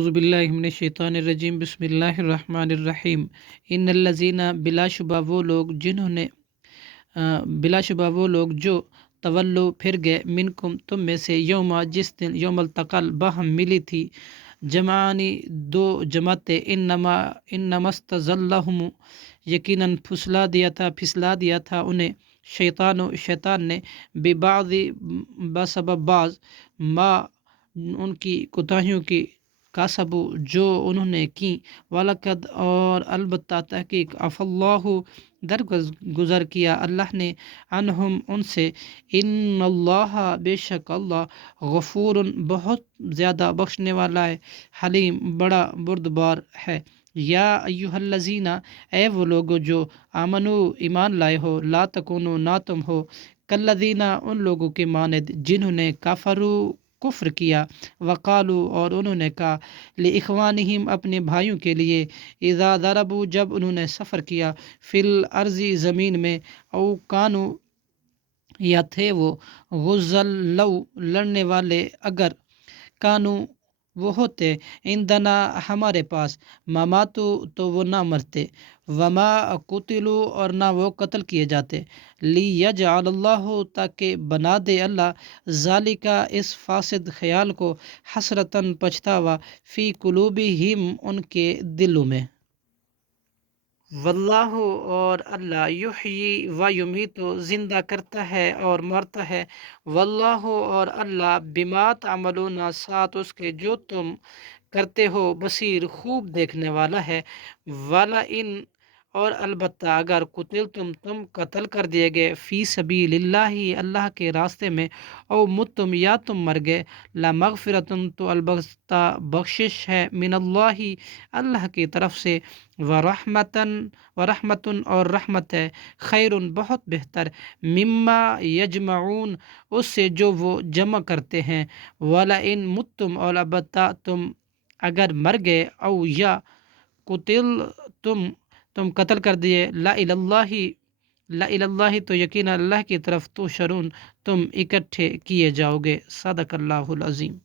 اعوذ باللہ من الشیطان الرجیم، بسم اللہ الرحمن الرحیم۔ ان الذین، بلا شبہ وہ لوگ جو تولو پھر گئے، منکم تم میں سے، جس دن یوم التقل باہم ملی تھی، جمعانی دو جماعتیں، انما استزلہم، یقیناً پھسلا دیا تھا انہیں شیطان نے، ببعض، بسبب بعض، ما ان کی کوتاہیوں کی، کاسبو جو انہوں نے کی، وَلَقَدْ، اور البتہ تحقیق، عَفَا اللَّهُ، درگزر کیا اللہ نے، عنہم ان سے، ان اللہ، بے شک اللہ، غفور، بہت زیادہ بخشنے والا ہے، حلیم، بڑا بردبار ہے۔ یا ایہا الذین، اے وہ لوگو جو آمنو، ایمان لائے ہو، لا تکونو، نہ تم ہو، کالذین، ان لوگوں کے مانند جنہوں نے کفرو، کفر کیا، وقالو، اور انہوں نے کہا، لإخوانہم، اپنے بھائیوں کے لیے، اذا ضربوا، جب انہوں نے سفر کیا، فی الارض، زمین میں، او کانو، یا تھے وہ، غزل، لو، لڑنے والے، اگر، کانو، وہ ہوتے، عندنا، ہمارے پاس، ماماتو، تو وہ نہ مرتے، وما قتلو، اور نہ وہ قتل کیے جاتے، لیجعل اللہ، تاکہ بنا دے اللہ، ذالکا، اس فاسد خیال کو، حسرتاً، پچھتاوا، فی قلوبہم، ان کے دلوں میں۔ واللہ، اور اللہ، یحیی و یمیت، زندہ کرتا ہے اور مارتا ہے، واللہ، اور اللہ، بما تعملون، ساتھ اس کے جو تم کرتے ہو، بصیر، خوب دیکھنے والا ہے۔ وَلَئِن، اور البتہ اگر قتلتم، تم قتل کر دیے گئے، فی سبیل اللہ، اللہ کے راستے میں، او متم، یا تم مر گئے، لمغفرتن، تو البتہ بخشش ہے، من اللہ، اللہ کی طرف سے، ورحمتن، اور رحمت ہے، خیر، بہت بہتر، مما یجمعون، اس سے جو وہ جمع کرتے ہیں، ولئن متم، اور البتہ تم اگر مر گئے، او یا قتل تم قتل کر دیے، لا الہ، تو یقینا اللہ کی طرف، تو شرون، تم اکٹھے کیے جاؤ گے۔ صدق اللہ العظیم۔